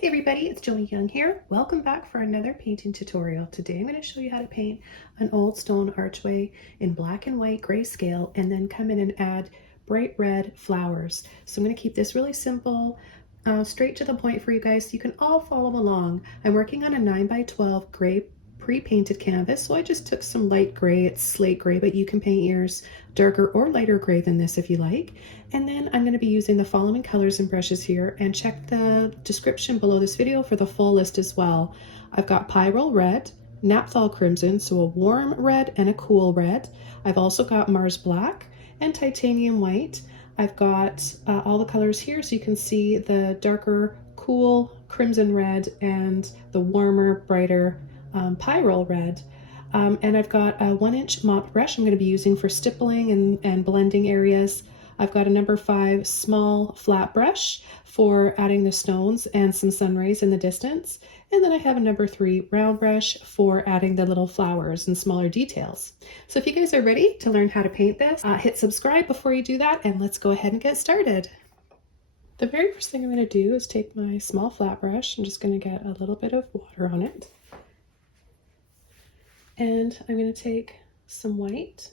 Hey everybody, it's Joni Young here. Welcome back for another painting tutorial. Today I'm going to show you how to paint an old stone archway in black and white grayscale and then come in and add bright red flowers. So I'm going to keep this really simple, straight to the point for you guys so you can all follow along. I'm working on a 9x12 gray pre-painted canvas, so I just took some light gray. It's slate gray, but you can paint yours darker or lighter gray than this if you like. And then I'm going to be using the following colors and brushes here, and check the description below this video for the full list as well. I've got Pyrol red, Naphthol crimson, so a warm red and a cool red. I've also got Mars black and titanium white. I've got all the colors here so you can see the darker, cool crimson red and the warmer, brighter Pyrol red. And I've got a 1-inch mop brush I'm going to be using for stippling and blending areas. I've got a number 5 small flat brush for adding the stones and some sun rays in the distance. And then I have a number 3 round brush for adding the little flowers and smaller details. So if you guys are ready to learn how to paint this, hit subscribe before you do that, and let's go ahead and get started. The very first thing I'm going to do is take my small flat brush. I'm just going to get a little bit of water on it. And I'm going to take some white,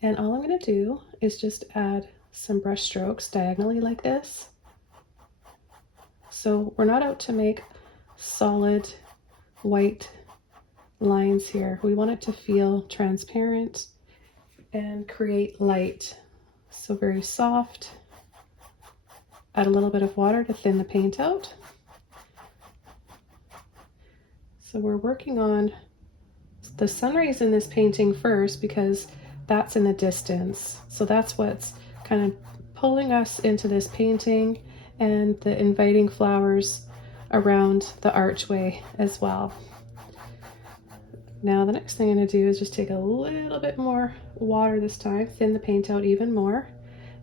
and all I'm going to do is just add some brush strokes diagonally like this. So we're not out to make solid white lines here. We want it to feel transparent and create light. So very soft. Add a little bit of water to thin the paint out. So we're working on the sun rays in this painting first because that's in the distance. So that's what's kind of pulling us into this painting, and the inviting flowers around the archway as well. Now the next thing I'm going to do is just take a little bit more water this time, thin the paint out even more,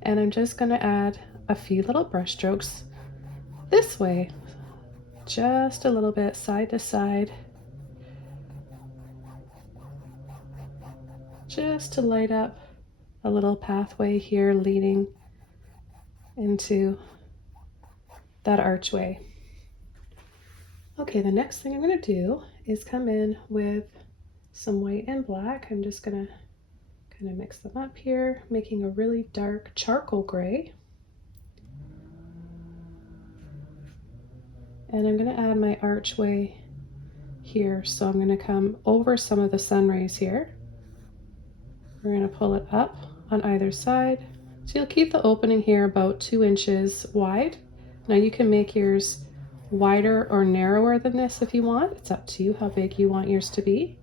and I'm just going to add a few little brush strokes this way, just a little bit side to side, just to light up a little pathway here leading into that archway. Okay, the next thing I'm going to do is come in with some white and black. I'm just going to kind of mix them up here, making a really dark charcoal gray. And I'm going to add my archway here. So I'm going to come over some of the sun rays here. We're going to pull it up on either side. So you'll keep the opening here about 2 inches wide. Now you can make yours wider or narrower than this if you want. It's up to you how big you want yours to be.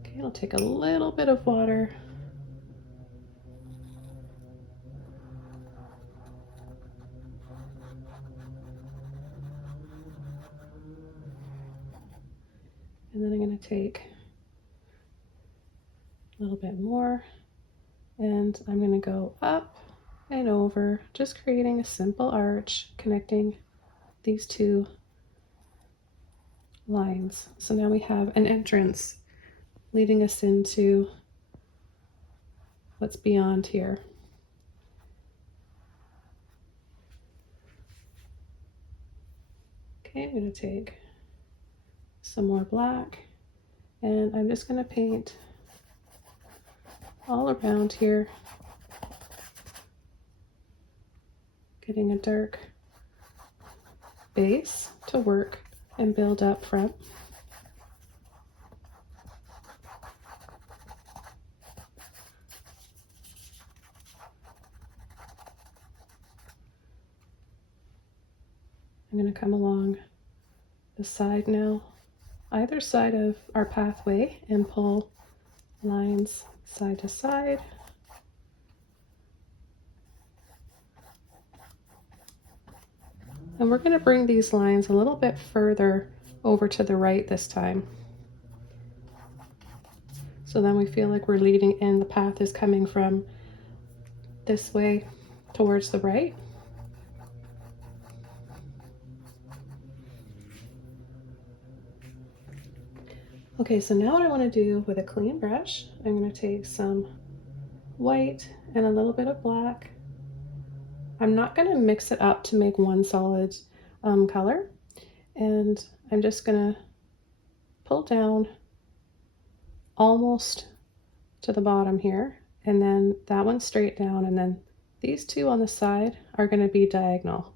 Okay, I'll take a little bit of water. And then I'm going to take a little bit more, and I'm going to go up and over, just creating a simple arch connecting these two lines. So now we have an entrance leading us into what's beyond here. Okay, I'm going to take some more black, and I'm just going to paint all around here, getting a dark base to work and build up from. I'm going to come along the side now, either side of our pathway, and pull lines side to side. And we're going to bring these lines a little bit further over to the right this time. So then we feel like we're leading in, the path is coming from this way towards the right. Okay, so now what I want to do with a clean brush, I'm going to take some white and a little bit of black. I'm not going to mix it up to make one solid color. And I'm just gonna pull down almost to the bottom here, and then that one straight down, and then these two on the side are going to be diagonal.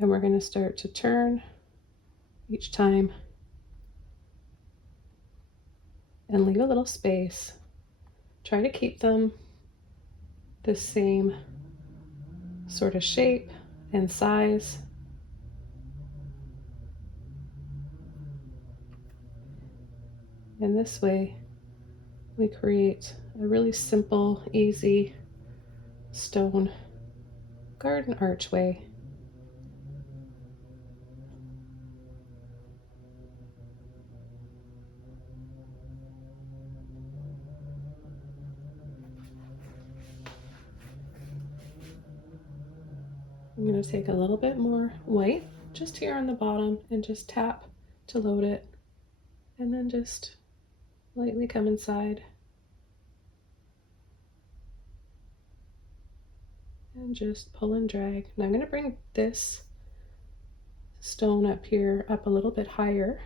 And we're going to start to turn each time and leave a little space. Try to keep them the same sort of shape and size. And this way we create a really simple, easy stone garden archway. I'm going to take a little bit more white just here on the bottom and just tap to load it, and then just lightly come inside and just pull and drag. Now I'm going to bring this stone up here up a little bit higher.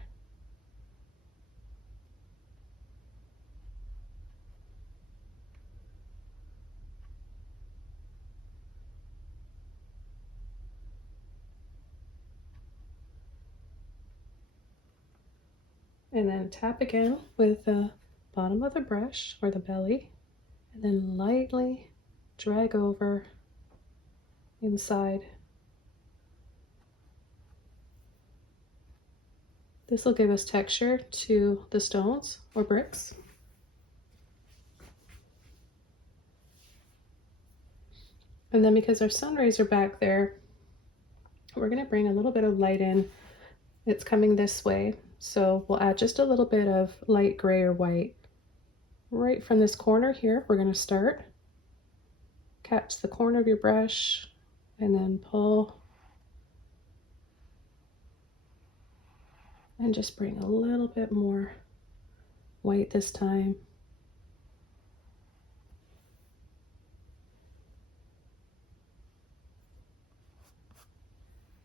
And then tap again with the bottom of the brush or the belly, and then lightly drag over inside. This will give us texture to the stones or bricks. And then because our sun rays are back there, we're going to bring a little bit of light in. It's coming this way, so we'll add just a little bit of light gray or white. Right from this corner here, we're going to start. Catch the corner of your brush and then pull. And just bring a little bit more white this time.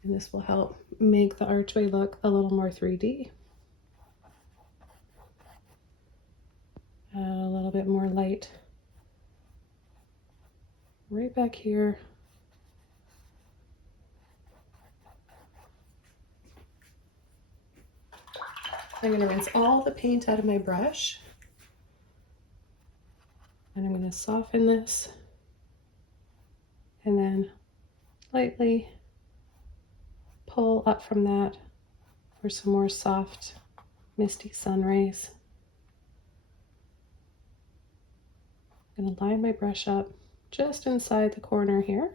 And this will help make the archway look a little more 3D. Add a little bit more light right back here. I'm going to rinse all the paint out of my brush, and I'm going to soften this and then lightly pull up from that for some more soft, misty sun rays. I'm going to line my brush up just inside the corner here.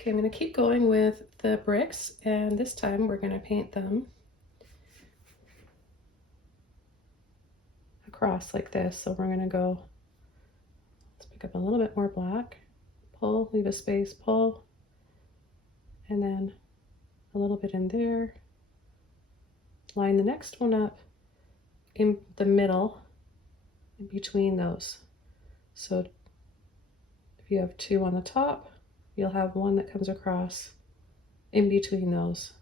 Okay, I'm going to keep going with the bricks, and this time we're going to paint them across like this. So we're going to go, let's pick up a little bit more black, pull, leave a space, pull, and then a little bit in there. Line the next one up in the middle, in between those. So if you have two on the top, you'll have one that comes across in between those,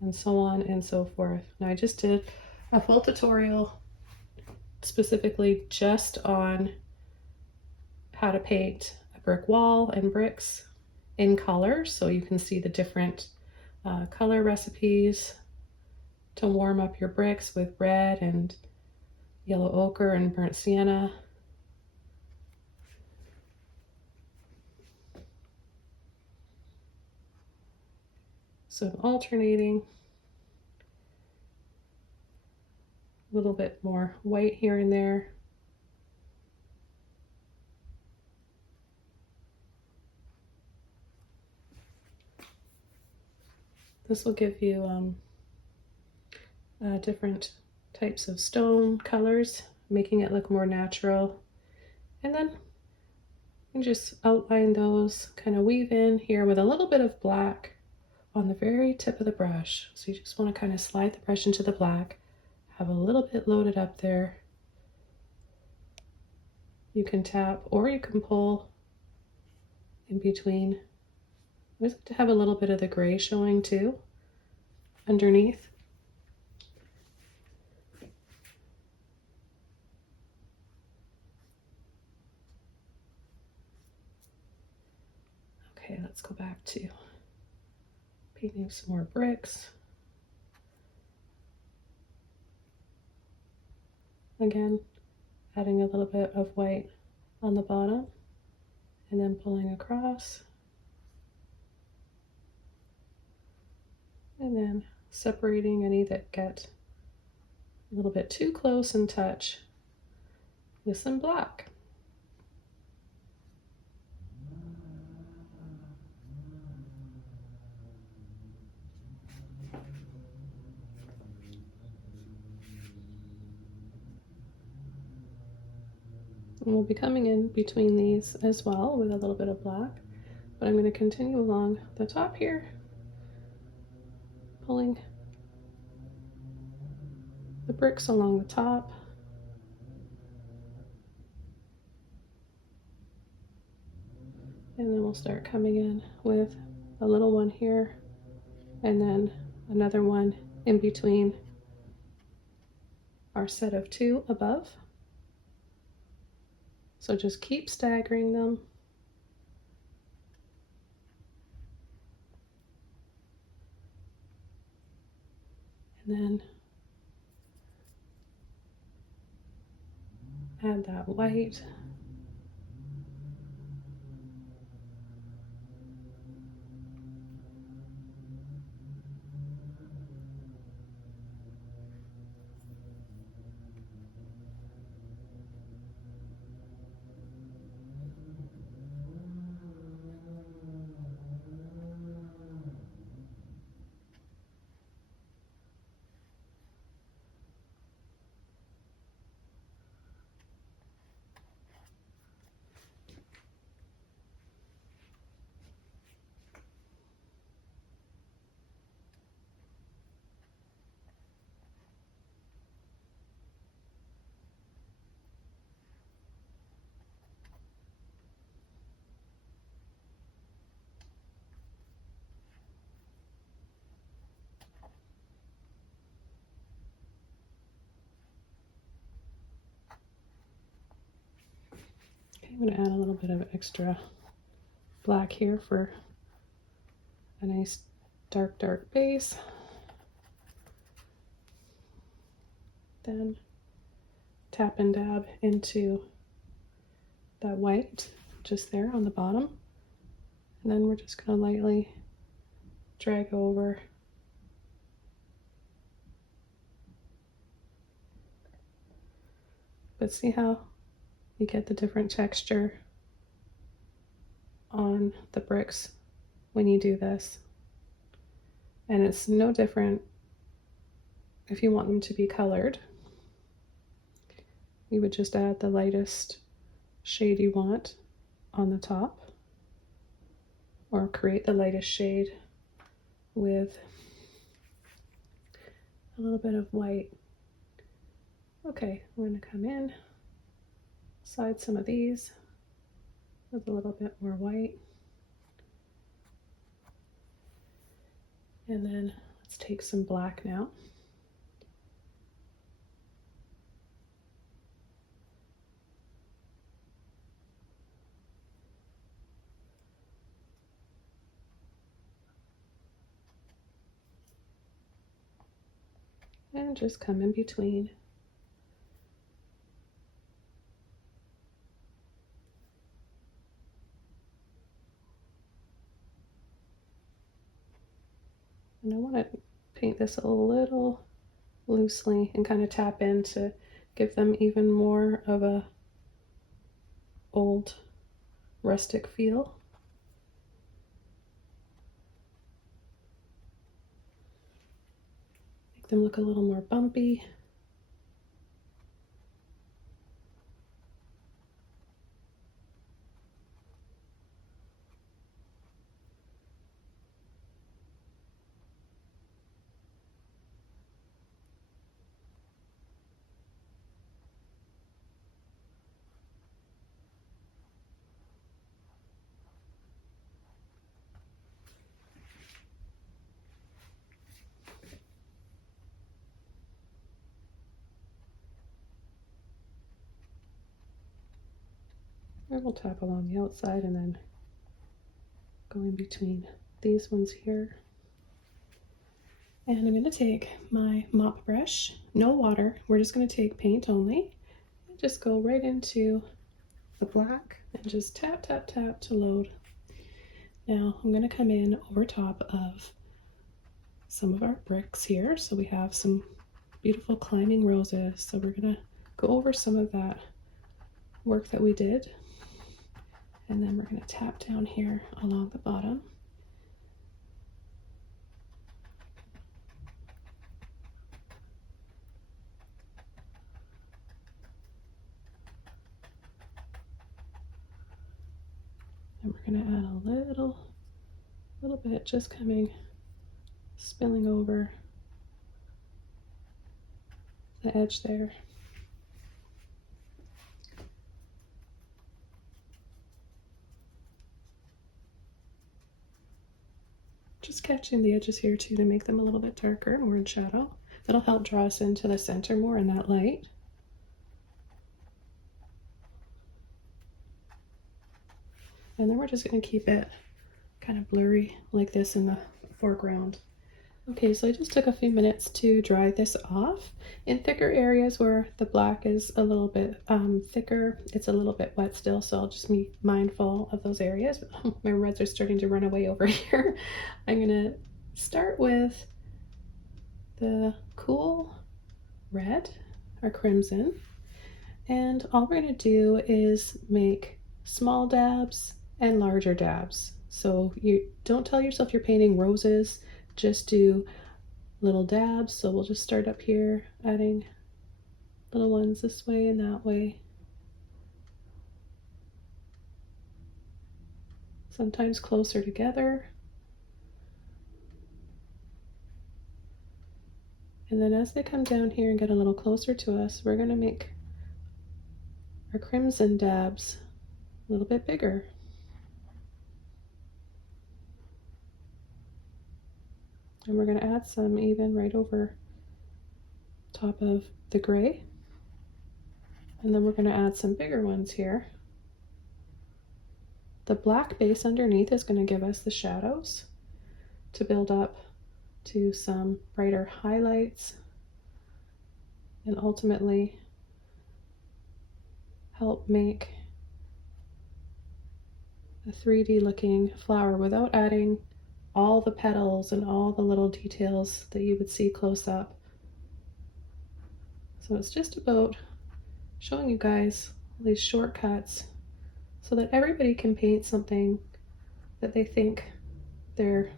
and so on and so forth. Now I just did a full tutorial specifically just on how to paint a brick wall and bricks in color, so you can see the different color recipes to warm up your bricks with red and yellow ochre and burnt sienna. So I'm alternating a little bit more white here and there. This will give you different types of stone colors, making it look more natural. And then you can just outline those, kind of weave in here with a little bit of black on the very tip of the brush. So you just want to kind of slide the brush into the black, have a little bit loaded up there, you can tap or you can pull in between. I always like to have a little bit of the gray showing too underneath. Okay, let's go back to painting some more bricks. Again, adding a little bit of white on the bottom and then pulling across. And then separating any that get a little bit too close in touch with some black. And we'll be coming in between these as well with a little bit of black, but I'm going to continue along the top here, pulling the bricks along the top. And then we'll start coming in with a little one here and then another one in between our set of two above. So just keep staggering them. And then add that white. I'm going to add a little bit of extra black here for a nice dark base. Then tap and dab into that white just there on the bottom. And then we're just going to lightly drag over but see how you get the different texture on the bricks when you do this. And it's no different if you want them to be colored. You would just add the lightest shade you want on the top, or create the lightest shade with a little bit of white. Okay, I'm going to come in, slide some of these with a little bit more white. And then let's take some black now. And just come in between. And I want to paint this a little loosely and kind of tap in to give them even more of a old rustic feel. Make them look a little more bumpy. And we'll tap along the outside and then go in between these ones here. And I'm going to take my mop brush, no water, we're just going to take paint only, and just go right into the black and just tap, tap, tap to load. Now I'm going to come in over top of some of our bricks here. So we have some beautiful climbing roses. So we're going to go over some of that work that we did. And then we're going to tap down here along the bottom. And we're going to add a little bit, just spilling over the edge there. Just catching the edges here too to make them a little bit darker, more in shadow. That'll help draw us into the center more in that light. And then we're just going to keep it kind of blurry like this in the foreground. Okay, so I just took a few minutes to dry this off. In thicker areas where the black is a little bit thicker, it's a little bit wet still, so I'll just be mindful of those areas. My reds are starting to run away over here. I'm gonna start with the cool red or crimson, and all we're gonna do is make small dabs and larger dabs. So you don't tell yourself you're painting roses, just do little dabs. So we'll just start up here, adding little ones this way and that way. Sometimes closer together. And then as they come down here and get a little closer to us, we're going to make our crimson dabs a little bit bigger. And we're going to add some even right over top of the gray. And then we're going to add some bigger ones here. The black base underneath is going to give us the shadows to build up to some brighter highlights and ultimately help make a 3D looking flower without adding all the petals and all the little details that you would see close up. So it's just about showing you guys these shortcuts so that everybody can paint something that they think they're,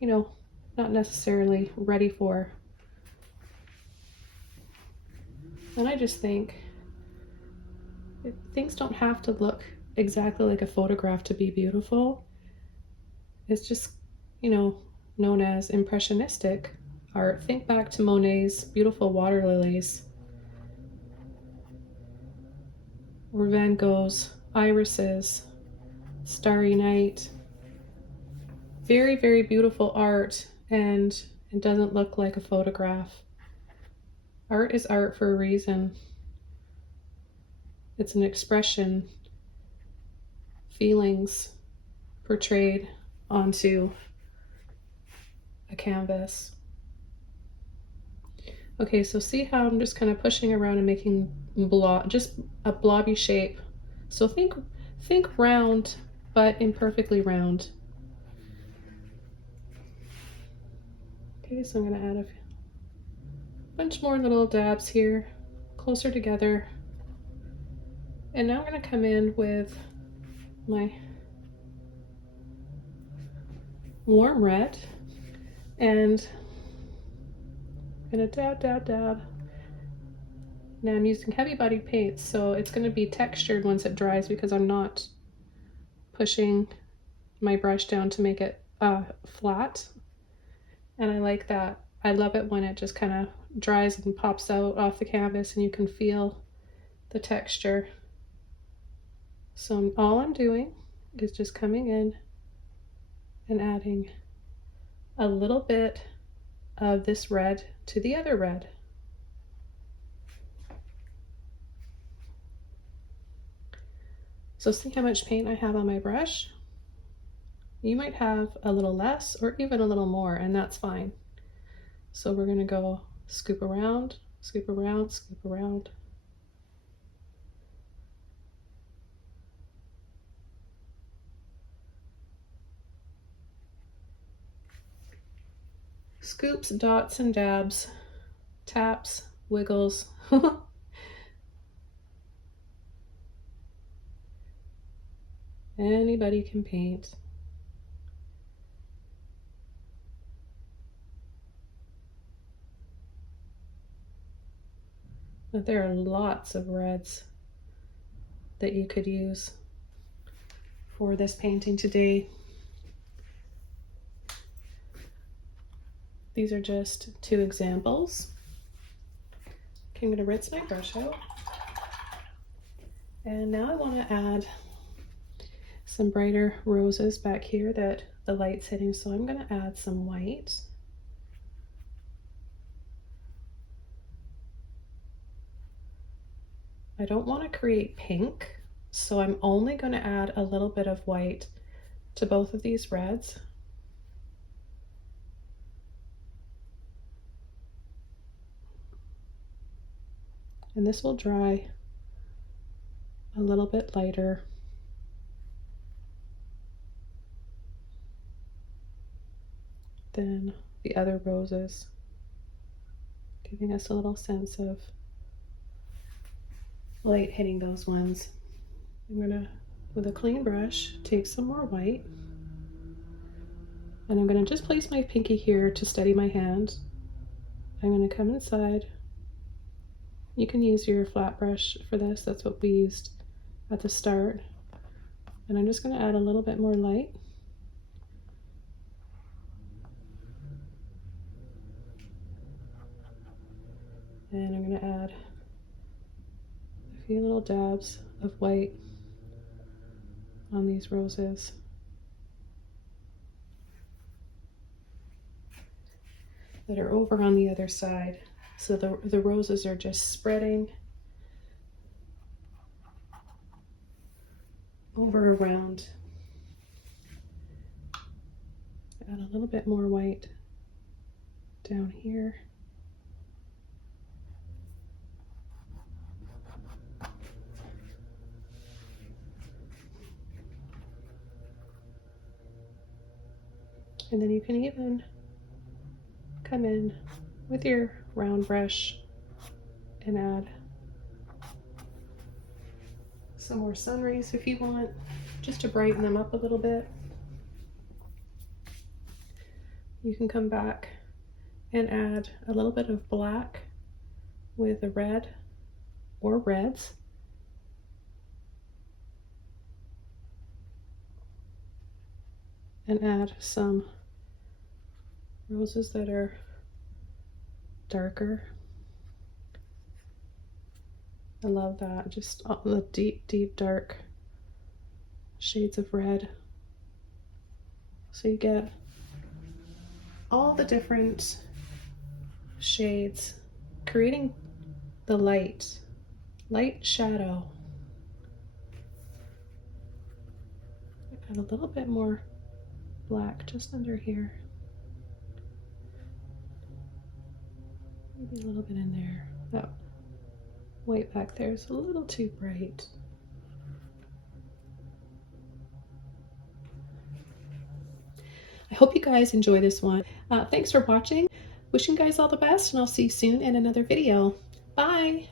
not necessarily ready for. And I just think things don't have to look exactly like a photograph to be beautiful. It's just known as impressionistic art. Think back to Monet's beautiful water lilies, or Van Gogh's irises, Starry Night. Very, very beautiful art, and it doesn't look like a photograph. Art is art for a reason. It's an expression, feelings portrayed onto a canvas. Okay, so see how I'm just kind of pushing around and making just a blobby shape. So think round, but imperfectly round. Okay, so I'm going to add a bunch more little dabs here, closer together. And now I'm going to come in with my warm red, and I'm going to dab, dab, dab. Now I'm using heavy bodied paints, so it's going to be textured once it dries because I'm not pushing my brush down to make it flat. And I like that. I love it when it just kind of dries and pops out off the canvas and you can feel the texture. So all I'm doing is just coming in and adding a little bit of this red to the other red. So see how much paint I have on my brush? You might have a little less or even a little more, and that's fine. So we're gonna go scoop around, scoop around, scoop around. Scoops, dots, and dabs, taps, wiggles. Anybody can paint. But there are lots of reds that you could use for this painting today. These are just 2 examples. Okay, I'm going to rinse my brush out. And now I want to add some brighter roses back here that the light's hitting, so I'm going to add some white. I don't want to create pink, so I'm only going to add a little bit of white to both of these reds. And this will dry a little bit lighter. Than the other roses, giving us a little sense of light hitting those ones. I'm gonna, with a clean brush, take some more white, and I'm gonna just place my pinky here to steady my hand. I'm gonna come inside. You can use your flat brush for this, that's what we used at the start. And I'm just gonna add a little bit more light. And I'm going to add a few little dabs of white on these roses. That are over on the other side. So the roses are just spreading over around. Add a little bit more white down here. And then you can even come in with your round brush and add some more sun rays if you want, just to brighten them up a little bit. You can come back and add a little bit of black with a red or reds. And add some roses that are darker. I love that, just all the deep, deep dark shades of red. So you get all the different shades, creating the light shadow. Add a little bit more black just under here. Maybe a little bit in there. That white back there is a little too bright. I hope you guys enjoy this one. Thanks for watching. Wishing you guys all the best, and I'll see you soon in another video. Bye!